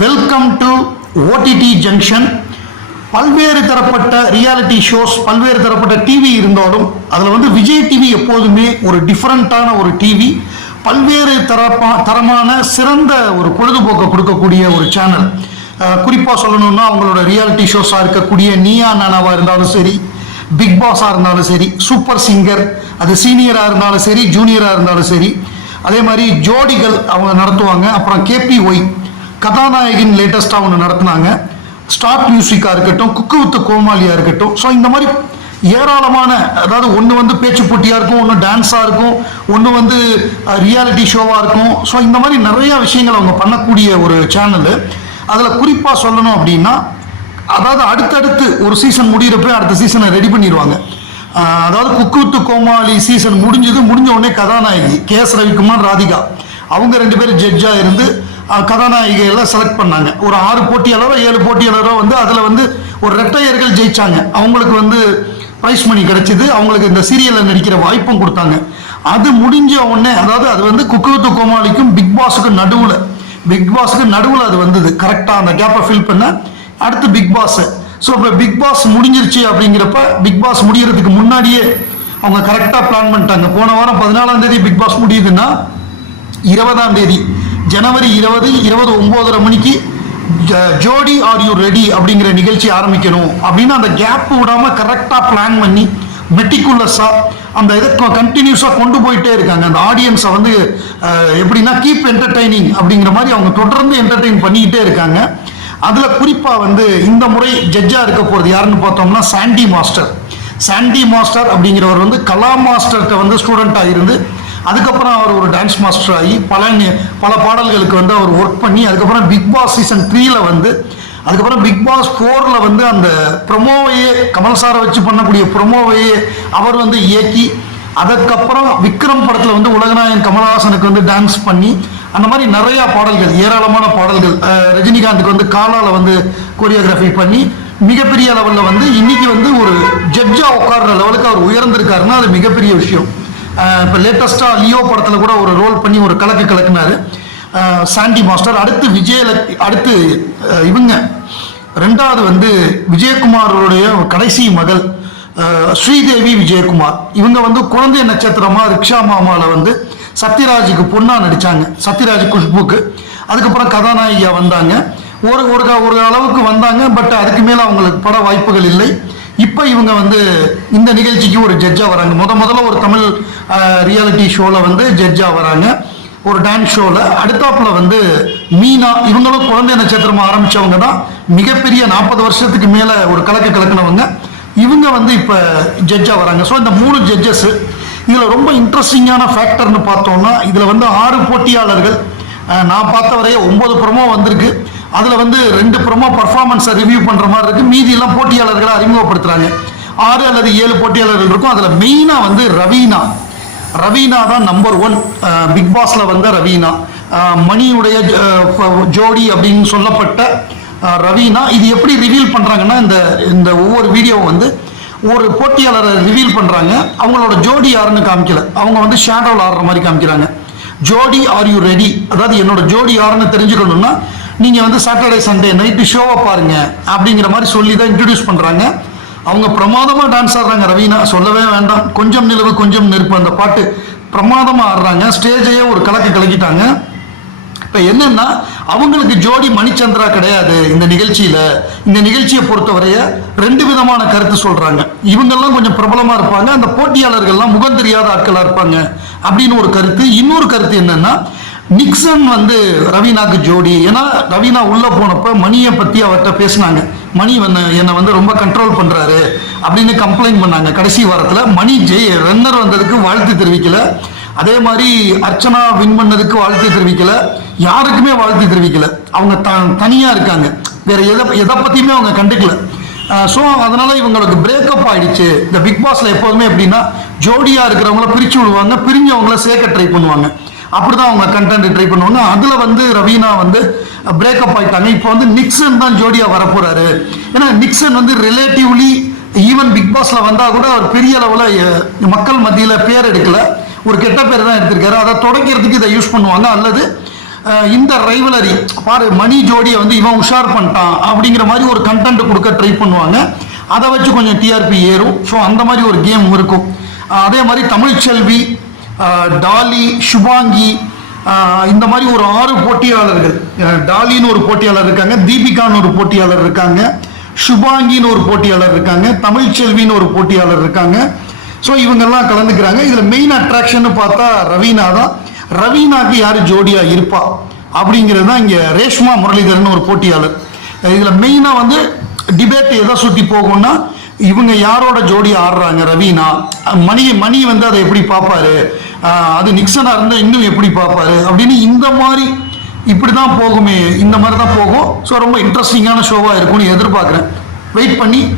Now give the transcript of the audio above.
Welcome to OTT junction. பல்வேறு தரப்பட்ட reality shows, பல்வேறு தரப்பட்ட டிவி இருந்தாலும் அதில் வந்து விஜய் டிவி எப்போதுமே ஒரு டிஃப்ரெண்ட்டான ஒரு டிவி. பல்வேறு தரமான சிறந்த ஒரு பொழுதுபோக்கை கொடுக்கக்கூடிய ஒரு சேனல். குறிப்பாக சொல்லணும்னா அவங்களோட ரியாலிட்டி ஷோஸாக இருக்கக்கூடிய நீயா நானாவாக இருந்தாலும் சரி, பிக் பாஸாக இருந்தாலும் சரி, சூப்பர் சிங்கர் அது சீனியராக இருந்தாலும் சரி, ஜூனியராக இருந்தாலும் சரி, அதே மாதிரி ஜோடிகள் அவங்க நடத்துவாங்க. அப்புறம் KPY கதாநாயகின் லேட்டஸ்ட்டாக ஒன்று நடத்துனாங்க. ஸ்டார்ட் மியூசிக்காக இருக்கட்டும், குக்கு வித்து கோமாளியாக இருக்கட்டும். ஸோ இந்த மாதிரி ஏராளமான, அதாவது ஒன்று வந்து பேச்சு போட்டியாக இருக்கும், ஒன்று டான்ஸாக இருக்கும், ஒன்று வந்து ரியாலிட்டி ஷோவாக இருக்கும். ஸோ இந்த மாதிரி நிறையா விஷயங்கள் அவங்க பண்ணக்கூடிய ஒரு சேனலு. அதில் குறிப்பாக சொல்லணும் அப்படின்னா, அதாவது அடுத்தடுத்து ஒரு சீசன் முடிகிறப்ப அடுத்த சீசனை ரெடி பண்ணிடுவாங்க. அதாவது குக்கு வித்து கோமாளி சீசன் முடிஞ்ச உடனே கதாநாயகி KS ரவிக்குமார், ராதிகா அவங்க 2 பேரும் ஜட்ஜாக இருந்து கதாநாயகிகளை செலக்ட் பண்ணாங்க. ஒரு 6 போட்டியாளரோ 7 போட்டியாளரோ வந்து அதில் வந்து ஒரு ரெட்டையர்கள் ஜெயிச்சாங்க. அவங்களுக்கு வந்து ப்ரைஸ் மணி கிடைச்சிது. அவங்களுக்கு இந்த சீரியலில் நடிக்கிற வாய்ப்பும் கொடுத்தாங்க. அது முடிஞ்ச உடனே, அதாவது அது வந்து குக்கு வித்து கோமாளிக்கும் பிக் பாஸுக்கு நடுவில் அது வந்தது. கரெக்டாக அந்த கேப்பை ஃபில் பண்ண அடுத்து பிக் பாஸ். ஸோ இப்போ பிக் பாஸ் முடிஞ்சிருச்சு அப்படிங்கிறப்ப, பிக் பாஸ் முடிகிறதுக்கு முன்னாடியே அவங்க கரெக்டாக பிளான் பண்ணிட்டாங்க. போன வாரம் 14ஆம் தேதி பிக் பாஸ் முடியுதுன்னா, 20ஆம் தேதி ஜனவரி 20 9:30 மணிக்கு ஜோடி ஆர் யூ ரெடி அப்படிங்கிற நிகழ்ச்சி ஆரம்பிக்கணும் அப்படின்னு அந்த கேப் விடாமல் கரெக்டாக பிளான் பண்ணி மெட்டிகுலஸாக அந்த இதை கண்டினியூஸாக கொண்டு போயிட்டே இருக்காங்க. அந்த ஆடியன்ஸை வந்து எப்படின்னா கீப் என்டர்டைனிங் அப்படிங்கிற மாதிரி அவங்க தொடர்ந்து என்டர்டெயின் பண்ணிக்கிட்டே இருக்காங்க. அதில் குறிப்பாக வந்து இந்த முறை ஜட்ஜாக இருக்க போகிறது யாருன்னு பார்த்தோம்னா சாண்டி மாஸ்டர் அப்படிங்கிறவர் வந்து கலா மாஸ்டர்கிட்ட வந்து ஸ்டூடெண்ட்டாக இருந்து, அதுக்கப்புறம் அவர் ஒரு டான்ஸ் மாஸ்டர் ஆகி பல பாடல்களுக்கு வந்து அவர் ஒர்க் பண்ணி, அதுக்கப்புறம் பிக் பாஸ் சீசன் 3ல் வந்து, அதுக்கப்புறம் பிக் பாஸ் 4ல் வந்து அந்த ப்ரொமோவையே கமல் சாரை வச்சு பண்ணக்கூடிய ப்ரொமோவையே அவர் வந்து இயக்கி, அதுக்கப்புறம் விக்ரம் படத்தில் வந்து உலகநாயகன் கமல்ஹாசனுக்கு வந்து டான்ஸ் பண்ணி, அந்த மாதிரி நிறையா பாடல்கள், ஏராளமான பாடல்கள், ரஜினிகாந்துக்கு வந்து காலால் வந்து கோரியோகிராஃபி பண்ணி மிகப்பெரிய லெவலில் வந்து இன்னைக்கு வந்து ஒரு ஜட்ஜாக உட்கார்ற லெவலுக்கு அவர் உயர்ந்திருக்காருன்னா அது மிகப்பெரிய விஷயம். இப்போ லேட்டஸ்ட்டாக லியோ படத்தில் கூட ஒரு ரோல் பண்ணி ஒரு கலக்குனாரு சாண்டி மாஸ்டர். அடுத்து இவங்க 2வது வந்து விஜயகுமாரோடைய கடைசி மகள் ஸ்ரீதேவி விஜயகுமார். இவங்க வந்து குழந்தை நட்சத்திரமா ரிக்ஷா மாமாவில் வந்து சத்யராஜுக்கு பொண்ணா நடிச்சாங்க, சத்யராஜ் குஷ்புக்கு. அதுக்கப்புறம் கதாநாயகியாக வந்தாங்க. ஒரு அளவுக்கு வந்தாங்க. பட் அதுக்கு மேலே அவங்களுக்கு பட வாய்ப்புகள் இல்லை. இப்போ இவங்க வந்து இந்த நிகழ்ச்சிக்கு ஒரு ஜட்ஜாக வராங்க. முதல்ல ஒரு தமிழ் ரியாலிட்டி ஷோவில் வந்து ஜட்ஜாக வராங்க, ஒரு டான்ஸ் ஷோவில். அடுத்தாப்பில் வந்து மீனா, இவங்களும் குழந்தை நட்சத்திரமாக ஆரம்பித்தவங்க தான். மிகப்பெரிய 40 வருஷத்துக்கு மேலே ஒரு கலக்கினவங்க. இவங்க வந்து இப்போ ஜட்ஜாக வராங்க. ஸோ இந்த 3 ஜட்ஜஸ். இதில் ரொம்ப இன்ட்ரெஸ்டிங்கான ஃபேக்டர்னு பார்த்தோம்னா, இதில் வந்து 6 போட்டியாளர்கள். நான் பார்த்த வரைய 9 ப்ரோமோ வந்திருக்கு. அதில் வந்து 2 ப்ரோமோ பர்ஃபார்மன்ஸை ரிவ்யூ பண்ணுற மாதிரி இருக்குது. மீதியெல்லாம் போட்டியாளர்களை அறிமுகப்படுத்துகிறாங்க. 6 அல்லது 7 போட்டியாளர்கள் இருக்கும். அதில் மெயினாக வந்து ரவீனா தான் நம்பர் 1. பிக் பாஸில் வந்த ரவீனா, மணியுடைய ஜோடி அப்படின்னு சொல்லப்பட்ட ரவீனா. இது எப்படி ரிவீல் பண்ணுறாங்கன்னா, இந்த ஒவ்வொரு வீடியோவும் வந்து ஒரு போட்டியாளரை ரிவீல் பண்ணுறாங்க. அவங்களோட ஜோடி யாருன்னு காமிக்கல, அவங்க வந்து ஷேடோவில் ஆடுற மாதிரி காமிக்கிறாங்க. ஜோடி ஆர் யூ ரெடி, அதாவது என்னோட ஜோடி யாருன்னு தெரிஞ்சுக்கணும்னா நீங்கள் வந்து சாட்டர்டே சண்டே நைட்டு ஷோவை பாருங்க அப்படிங்கிற மாதிரி சொல்லி தான் இன்ட்ரடியூஸ் பண்ணுறாங்க. அவங்க பிரமாதமாக டான்ஸ் ஆடுறாங்க. ரவீனா சொல்லவே வேண்டாம். கொஞ்சம் நிலவு கொஞ்சம் நெருப்பு அந்த பாட்டு பிரமாதமாக ஆடுறாங்க. ஸ்டேஜையே ஒரு கலக்கிட்டாங்க. இப்போ என்னன்னா, அவங்களுக்கு ஜோடி மணிச்சந்திரா கிடையாது இந்த நிகழ்ச்சியில். இந்த நிகழ்ச்சியை பொறுத்தவரைய 2 விதமான கருத்து சொல்கிறாங்க. இவங்கெல்லாம் கொஞ்சம் பிரபலமாக இருப்பாங்க, அந்த போட்டியாளர்கள்லாம் முகம் தெரியாத ஆட்களாக இருப்பாங்க அப்படின்னு ஒரு கருத்து. இன்னொரு கருத்து என்னன்னா, நிக்சன் வந்து ரவீனாக்கு ஜோடி. ஏன்னா ரவீனா உள்ளே போனப்போ மணியை பற்றி அவர்கிட்ட பேசினாங்க. மணி என்னை வந்து ரொம்ப கண்ட்ரோல் பண்ணுறாரு அப்படின்னு கம்ப்ளைண்ட் பண்ணாங்க. கடைசி வாரத்தில் மணி ரன்னர் வந்ததுக்கு வாழ்த்து தெரிவிக்கல. அதே மாதிரி அர்ச்சனா வின் பண்ணதுக்கு வாழ்த்து தெரிவிக்கல. யாருக்குமே வாழ்த்து தெரிவிக்கல. அவங்க தனியாக இருக்காங்க. வேற எதை பற்றியுமே அவங்க கண்டுக்கல. ஸோ அதனால இவங்களுக்கு பிரேக்கப் ஆயிடுச்சு. இந்த பிக் பாஸில் எப்போதுமே எப்படின்னா, ஜோடியாக இருக்கிறவங்கள பிரித்து விடுவாங்க, பிரிஞ்சவங்கள சேர்க்க ட்ரை பண்ணுவாங்க. அப்படிதான் அவங்க கண்டென்ட் ட்ரை பண்ணுவாங்க. அதில் வந்து ரவீனா வந்து பிரேக்கப் ஆயிட்டாங்க. இப்போ வந்து நிக்சன் தான் ஜோடியாக வரப்போறாரு. ஏன்னா நிக்சன் வந்து ரிலேட்டிவ்லி ஈவன் பிக் பாஸில் வந்தால் கூட அவர் பெரிய அளவில் மக்கள் மத்தியில் பேர் எடுக்கல, ஒரு கெட்ட பேர் தான் எடுத்திருக்காரு. அதை தொடக்கிறதுக்கு இதை யூஸ் பண்ணுவாங்க. அல்லது இந்த ரைவலரி பாரு மணி ஜோடியை வந்து இவன் உஷார் பண்ணிட்டான் அப்படிங்கிற மாதிரி ஒரு கண்டென்ட் கொடுக்க ட்ரை பண்ணுவாங்க. அதை வச்சு கொஞ்சம் டிஆர்பி ஏறும். ஸோ அந்த மாதிரி ஒரு கேம் இருக்கும். அதே மாதிரி தமிழ்ச்செல்வி, டாலி, சுபாங்கி, இந்த மாதிரி ஒரு 6 போட்டியாளர்கள். டாலின்னு ஒரு போட்டியாளர் இருக்காங்க, தீபிகான்னு ஒரு போட்டியாளர் இருக்காங்க, சுபாங்கின்னு ஒரு போட்டியாளர் இருக்காங்க, தமிழ்ச்செல்வின்னு ஒரு போட்டியாளர் இருக்காங்க. ஸோ இவங்கெல்லாம் கலந்துக்கிறாங்க. இதில் மெயின் அட்ராக்ஷன் பார்த்தா ரவீனா தான். ரவீனாக்கு யார் ஜோடியா இருப்பா அப்படிங்கிறது தான் இங்கே. ரேஷ்மா முரளிதரன் ஒரு போட்டியாளர். இதில் மெயினாக வந்து டிபேட் எதை சுற்றி போகும்னா, இவங்க யாரோட ஜோடி ஆடுறாங்க, ரவீனா மணி வந்து அதை எப்படி பார்ப்பாரு, அது நிக்சனாக இருந்தால் இன்னும் எப்படி பார்ப்பாரு அப்படின்னு இந்த மாதிரி இப்படி தான் போகுமே, இந்த மாதிரி தான் போகும். ஸோ ரொம்ப இன்ட்ரெஸ்டிங்கான ஷோவாக இருக்கும்னு எதிர்பார்க்குறேன். வெயிட் பண்ணி